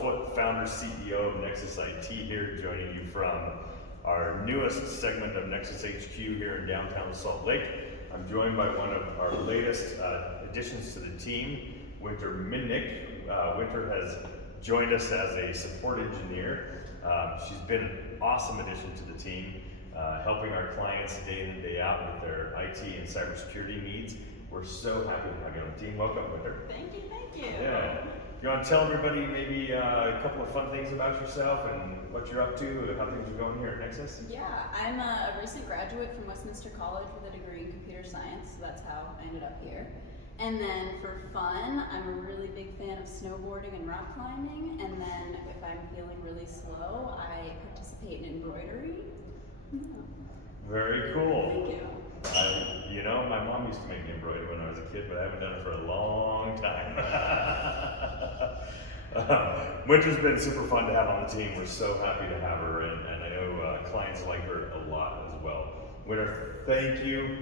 Foote, founder, CEO of Nexus IT here, joining you from our newest segment of Nexus HQ here in downtown Salt Lake. I'm joined by one of our latest additions to the team, Wynter Mindnich. Wynter has joined us as a support engineer. She's been an awesome addition to the team, helping our clients day in and day out with their IT and cybersecurity needs. We're so happy to have you on the team. Welcome, Wynter. Thank you, thank you. Yeah. You want to tell everybody maybe a couple of fun things about yourself and what you're up to, how things are going here at Nexus? Yeah, I'm a recent graduate from Westminster College with a degree in computer science, so that's how I ended up here. And then for fun, I'm a really big fan of snowboarding and rock climbing, and then if I'm feeling really slow, I participate in embroidery. Very cool. Thank you. You know, my mom used to make me embroidery when I was a kid, but I haven't done it for a long time. Wynter's been super fun to have on the team. We're so happy to have her, and I know clients like her a lot as well. Wynter, thank you.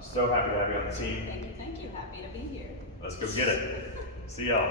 So happy to have you on the team. Thank you, thank you. Happy to be here. Let's go get it. See y'all.